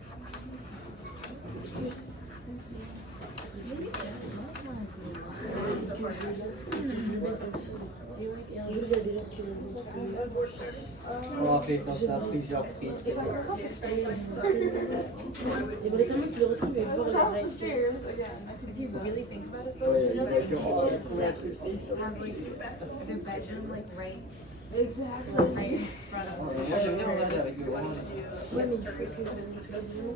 On a fait comme ça plusieurs prises. J'aimerais tellement qu'il le retrouve et voir les réactions. Upstairs again. If you really think about it, Ouais, you know, like, they oh, have like their bedroom like right in front of Moi j'aime bien regarder avec le orange. Ouais, mais il faut que tous les jours.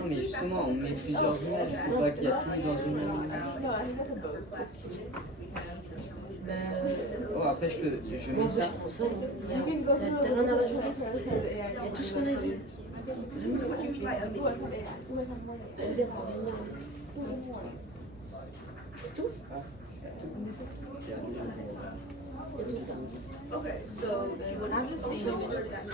Non mais justement on met plusieurs images, il faut pas qu'il y ait tout dans une même image. Oh après je mets ça. Je prends ça. T'as rien à rajouter? Il y a tout ce qu'on a dit. Tout? Okay, so you would have the same image that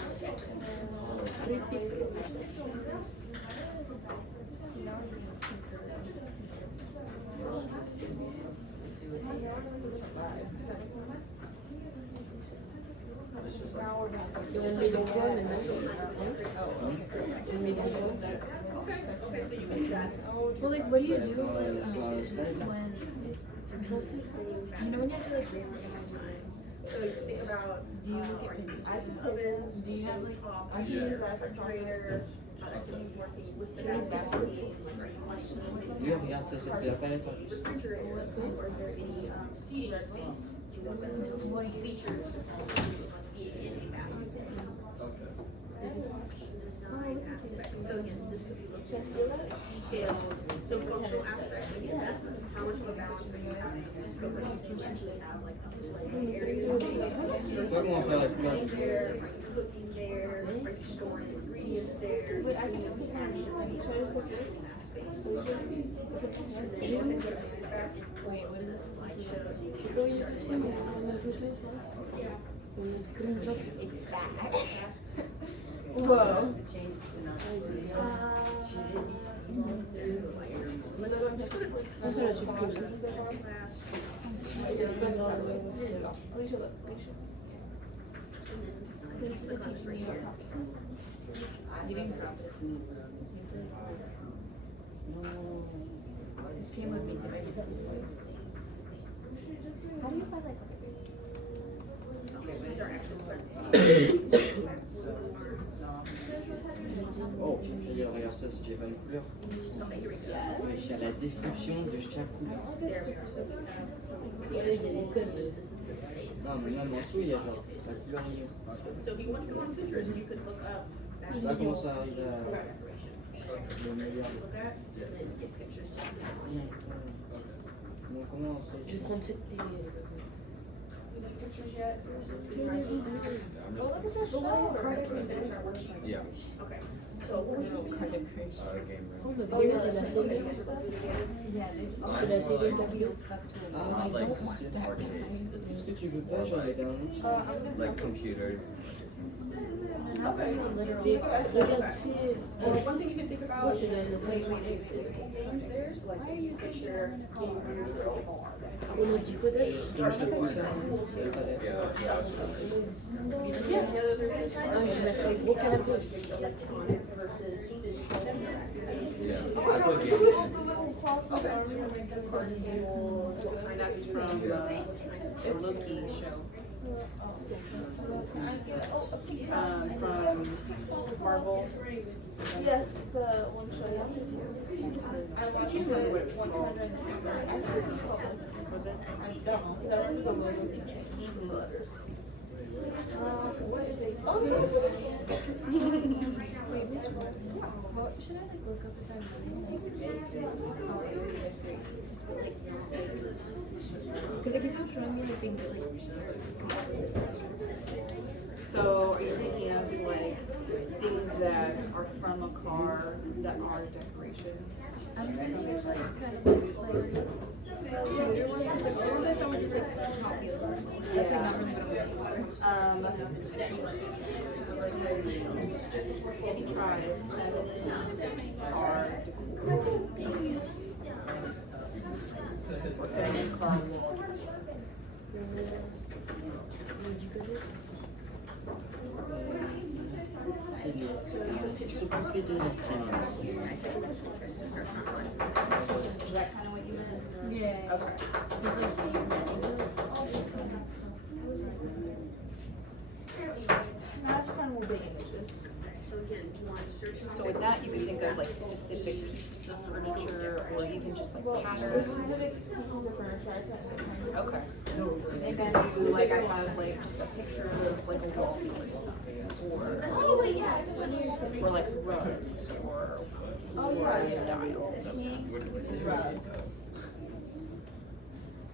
Et on le met dans quoi maintenant? On le met dans quoi? Well, like, what do you do when, you know, when you have to like reorganize your room? So you think about, Do you look at Pinterest? Do you have like? I can use that refrigerator, I can use working with the nice balconies. Lui regarde ça, ça te fait la palette. Refrigerator, or is there any seating space? Do you want them to bleachers to eating in a bathroom? So again, this could be looking at details, so functional aspects, again, that's how much of a balance are you having, but what you can actually have like play areas. Toi comment faire la couleur? There, cooking there, are you storing ingredients there? Wait, I can just keep on should I just put this? Wait, what is this? Oh, you can see my photo? It's screenshot. It's that. Whoa. Ça, c'est la supprimer. C'est pas dans le... Alicia, look. Alicia. You didn't drop it. This PM would be today. How do you find like Oh, c'est-à-dire, regarde ça, si j'ai pas une couleur. Ouais, il y a la description de chaque couleur. il y a des codes? Non, mais même en dessous, il y a genre la couleur liée. So if you want to go on Pinterest, you could look up Ça commence à arriver à le meilleur. get pictures. Donc comment on Je vais prendre cette télé. Pictures yet? Yeah. Okay. So what was your Game Oh, room. mais regarde, elle a celle-là. C'est la télé d'ambiance. Ah, like est-ce que tu veux pas, genre avec un autre? like computers. Regarde, fais... one thing you can think about is Wait. games there, so like Why are you make sure game rooms are all On a dit quoi d'autre? Je te pousse ça. La palette. Yeah, those are Ah, mais je mettrais le gros canapé. electronic versus physical. Yeah. That's from Loki show. From Marvel. Yes, the one show. I watched it 100. Was it? I don't know. That one's a little bit changed. What is it? Oh, Wait, Miss What should I like look up if I'm running? but like, because every time showing me like things that like are opposite. So are you thinking of like things that are from a car that are decorations? I'm thinking of like kind of like cuter ones. Like the ones I saw were just like Hot Wheels. That's like not really what I'm looking for. Have you tried feminine car or feminine car wall? Would you go do? C'est compliqué de traîner. Is that kind of what you meant? Yeah. Okay. It's like Not kind of big images. So with that, you can think of like specific pieces of furniture or even just like patterns. Specific pieces of furniture I put in the tiny. Okay. And then you, like I have like just a picture of like a wall or like rugs or floor style.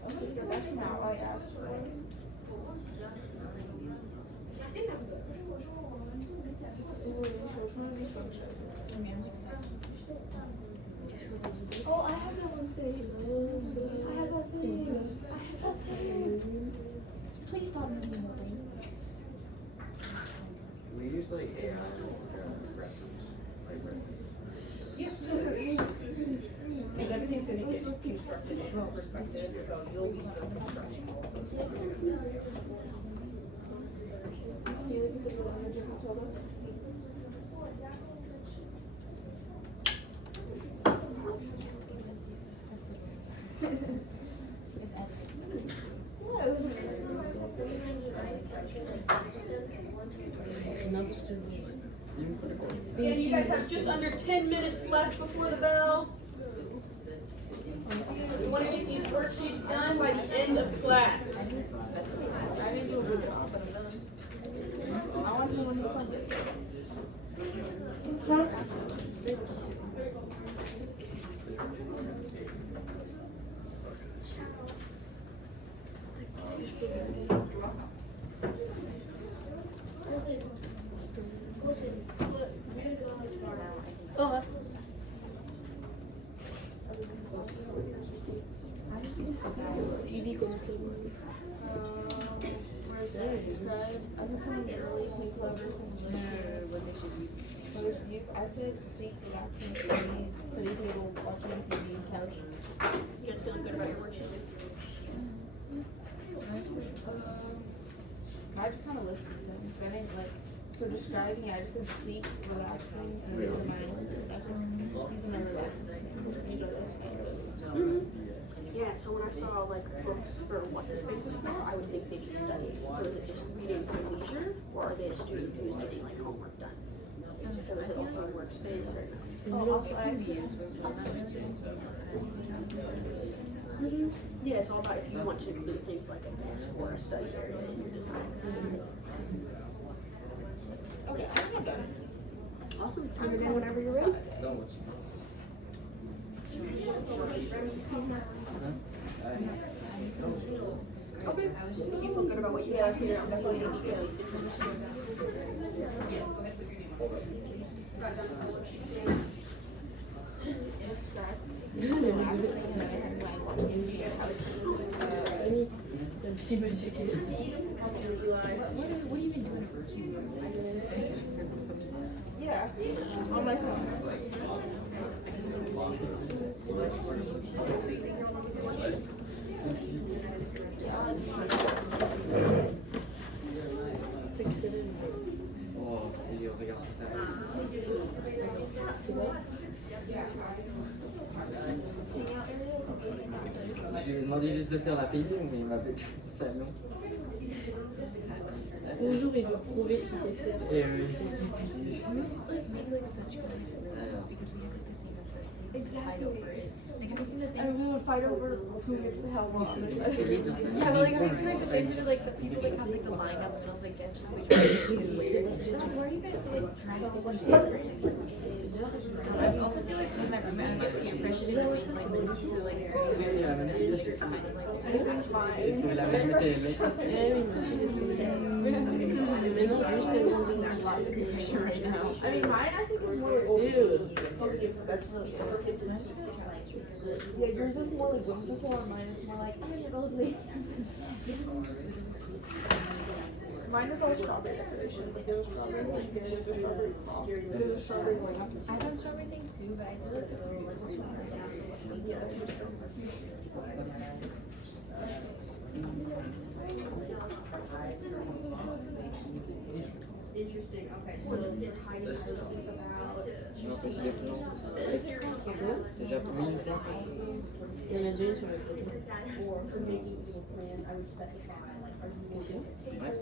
That's not what I asked for. oh, I have that one saved. I have that saved. I have that saved. Please stop moving the thing. We use like AI as like a reference, like Because everything's gonna get constructed from perspective, so you'll be still constructing all of those things. And you guys have just under 10 minutes left before the bell. We want to get these worksheets done by the end of class. I didn't do a good job, but I'm done. I want someone who can do it. Oh. Where's that? Describe. I was telling you early, play clever, What they should use. what they should use. I said sleep, relaxing, study table, watching TV, couch. You guys feeling good about your worksheets? I just kind of listed things. I didn't like, for describing it, I just said sleep, relaxing, and these are my, these are my relaxing. These are those. Yeah, so when I saw like books for what the space is for, I would think they should study. So is it just reading for leisure, or are they a student who's getting like homework done? So is it also a workspace or? Yeah, it's all about if you want to include things like a desk or a study area in your design. Okay, I'm done. Awesome, time is in whenever you're ready. No, it's not. Okay, so you feel good about what you have here, definitely in detail. You got done with the worksheets today. Petit monsieur qui est ici. How do you realize? What do you even do in a virtue? I just sit there and something. Yeah, on my phone. Oh, Elio, regarde ce que ça C'est quoi? Je lui ai demandé juste de faire la painting, mais il m'a fait tout le salon. Toujours il veut prouver ce qu'il sait faire. Et oui. Make like such good photos because we have like the same aesthetic. Fight over it. Like have you seen the things? And we would fight over who gets to help us. Yeah, but like have you seen like the things that are like the people that have like the line down the middle, like guess which one is where? Where are you guys like trying to stick one different? I also feel like with my roommate, I get the impression that it's like when you feel like you're anywhere, La it's manette, like kind of like j'ai trouvé la même télé. Eh oui, moi aussi, j'ai trouvé. Mais non, juste there's lots of confusion right now. I mean, mine I think is more Ew. Yeah, yours is more like whimsical, and mine is more like I'm in those Mine is all strawberry decorations. Like there's strawberry like there's a strawberry top. There's a strawberry like I've done strawberry things too, but I do like the fruit ones more. yeah. Interesting. Okay, so it's hiding. I think about. Non, c'est des plantes. Déjà combien de plantes? Il y en a déjà une sur la photo. Or for making little plans, I would specify like are you Ici. Ouais.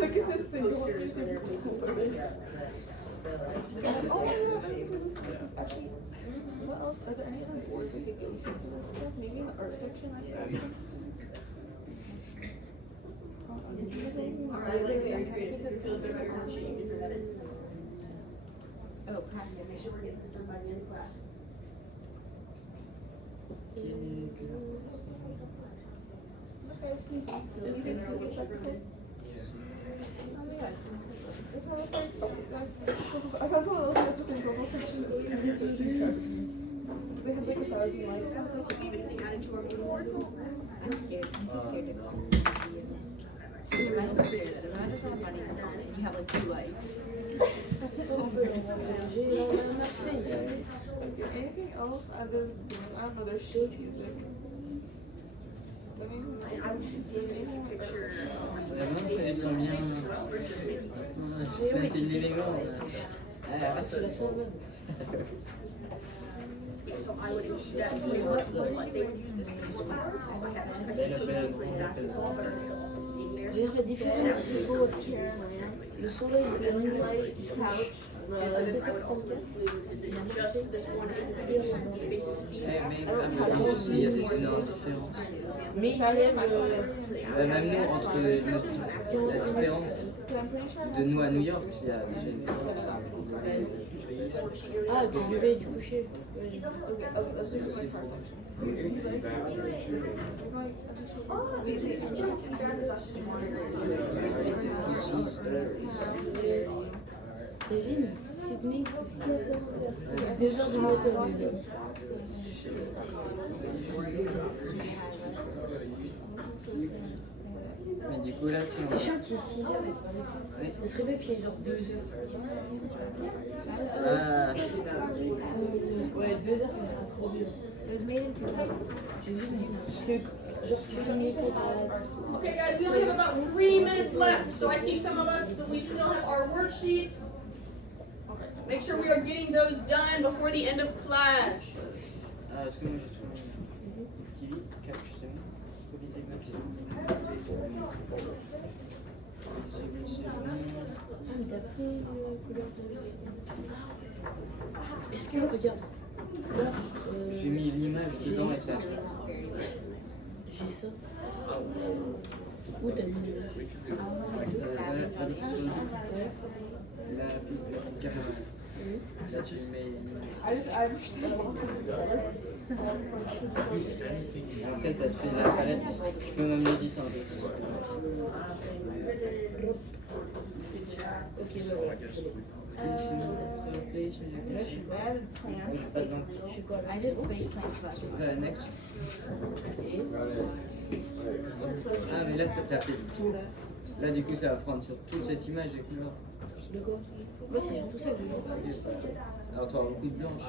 Look at this thing. What else? Are there any other boards we could go to for this stuff? Maybe in the art section, I think. Alright, wait, I'm trying to think of some better Oh, crap. make sure we're getting this done by the end of class. Okay, sneaky. Anything super technical? It's not like I got someone else at the same global section. They have like 1,000 likes and stuff. Anything added to our board? I'm scared. I'm too scared to go. Imagine consider that. Imagine it's not a funny component. You have like 2 likes. That's so weird. Anything else other than, I don't know, there's sheet music. I would just give a picture. Vraiment, elles sont bien. J'ai planté de l'élégant. C'est la savane. So I would definitely look what they would use this space for. I have a specific basketball or something there. Regarde la différence. Le soleil, le moonlight, il se couche. À 7h34. Just this one is space is steep. Eh, mais comme le dit aussi, il y a des énormes différences. Mais il se lève. Même nous, entre la différence de nous à New York, il y a déjà une différence. Ah, du lever et du coucher. Ouais. C'est assez fort. Kevin, Sydney, 2h du matin. Mais du coup, là, si on. C'est chiant qu'il est 6h et on se réveille qu'il est genre 2h. Ah, Ouais, 2h, ça sera trop dur. It was made in 2000. J'ai vu, parce que genre tu finis les cours à... Okay, guys, we only have about 3 minutes left, so I see some of us, but we still have our worksheets. Make sure we are getting those done before the end of class. ah, est-ce que moi j'ai tout mon petit lit? Capuche, c'est bon? Profitez de ma fille. Ah, mais t'as pris la couleur de... Est-ce que, regarde, là, J'ai mis l'image dedans et ça. j'ai ça. Où t'as mis l'image? La petite caméra. Là, tu mets. Après, ça te fait la palette. Tu peux même l'éditer un peu. Ok, bah voilà. Sinon, play sur Là, je suis pas. je suis pas dedans. Je suis quoi? I did play plant slash. Next. Ah, mais là, ça t'a fait tout. Là, du coup, ça va prendre sur toute cette image les couleurs. De quoi? Moi, c'est surtout ça que je veux. Alors, tu auras beaucoup de blanche.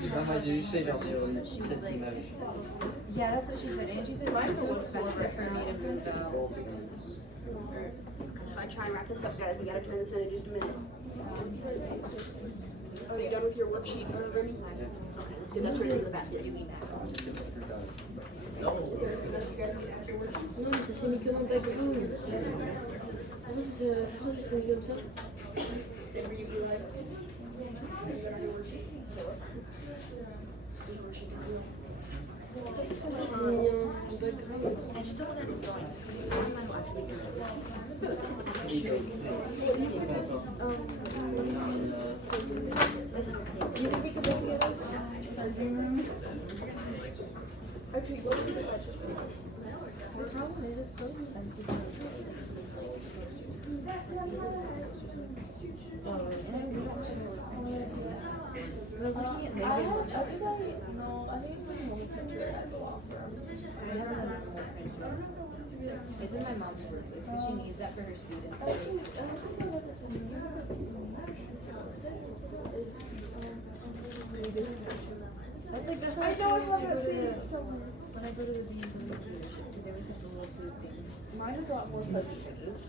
C'est pas moi, j'ai juste fait genre sur cette image. Yeah, that's what she said. And she said mine's too expensive for me to move out. So I try and wrap this up, guys. We gotta turn this in just a minute. Are you done with your worksheet, Bernie? Okay, let's get that turned into the basket. You mean that? Is there anything else you guys need after your worksheets? Non, mais ça s'est mis comme un background. Pourquoi ça s'est mis comme ça? Whatever you do, like. You got your worksheet? Your worksheet coming up. I just don't want to end up drawing this because it's on my last week of this. Actually, what is that? The problem is it's so expensive. I was looking at maybe. No, I think it's my mom's picture that I go off for. I haven't done that more picture. It's in my mom's workplace because she needs that for her students. That's like this. I know I haven't seen it somewhere. When I go to the BMW dealership, because they always have the little food things. Mine is a lot more fuzzy than this.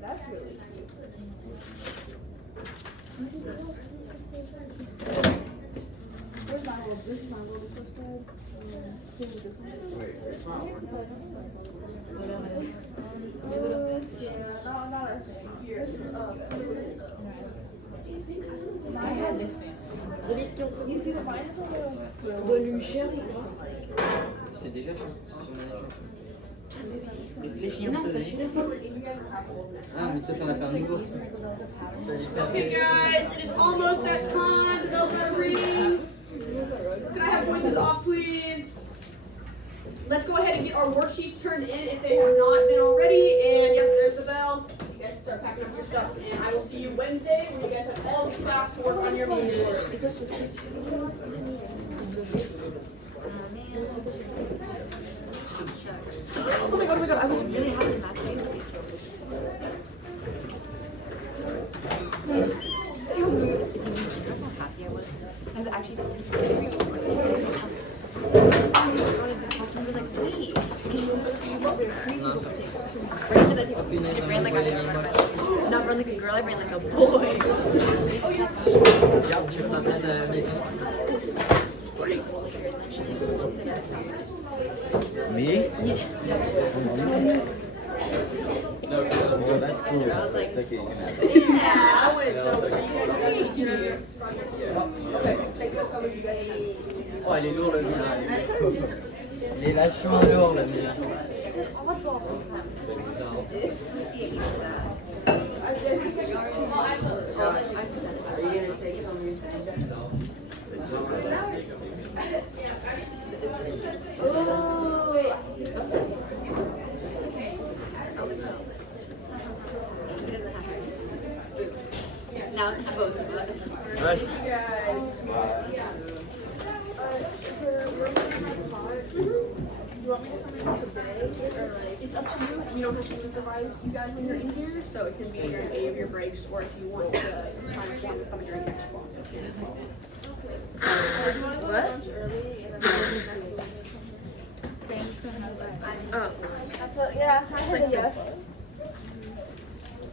That's really cute. Where's my little? This is my little first tag. This one. Wait, it's not working. Yeah, not our thing. Here. I had this fan. You see the mine is a little cher. C'est déjà chaud. Si on a déjà chaud. Réfléchis un peu. Ah, mais toi t'en as fait un nouveau. Okay, guys, it is almost that time. The bells are ringing. Can I have voices off, please? Let's go ahead and get our worksheets turned in if they have not been already. And yep, there's the bell. You guys can start packing up your stuff. And I will see you Wednesday when you guys have all the class to work on your majors. Oh my god, I was really happy in that day. Happy I was. I was actually the customer was like, wait, because she's supposed to be what we were she ran like a not run like a girl, I ran like a boy. Oh yeah. Regarde, tu vas pas de maison. Me? No, that's cool. It's okay, you can have it. Yeah, I went so. Oh, elle est lourde le mien. Il est vachement lourd le mien. Now it's both of us. Right. It's up to you. You don't have to supervise you guys when you're in here, so it can be during any of your breaks, or if you want to sign a form to come during next block. What? Yeah, I heard a yes.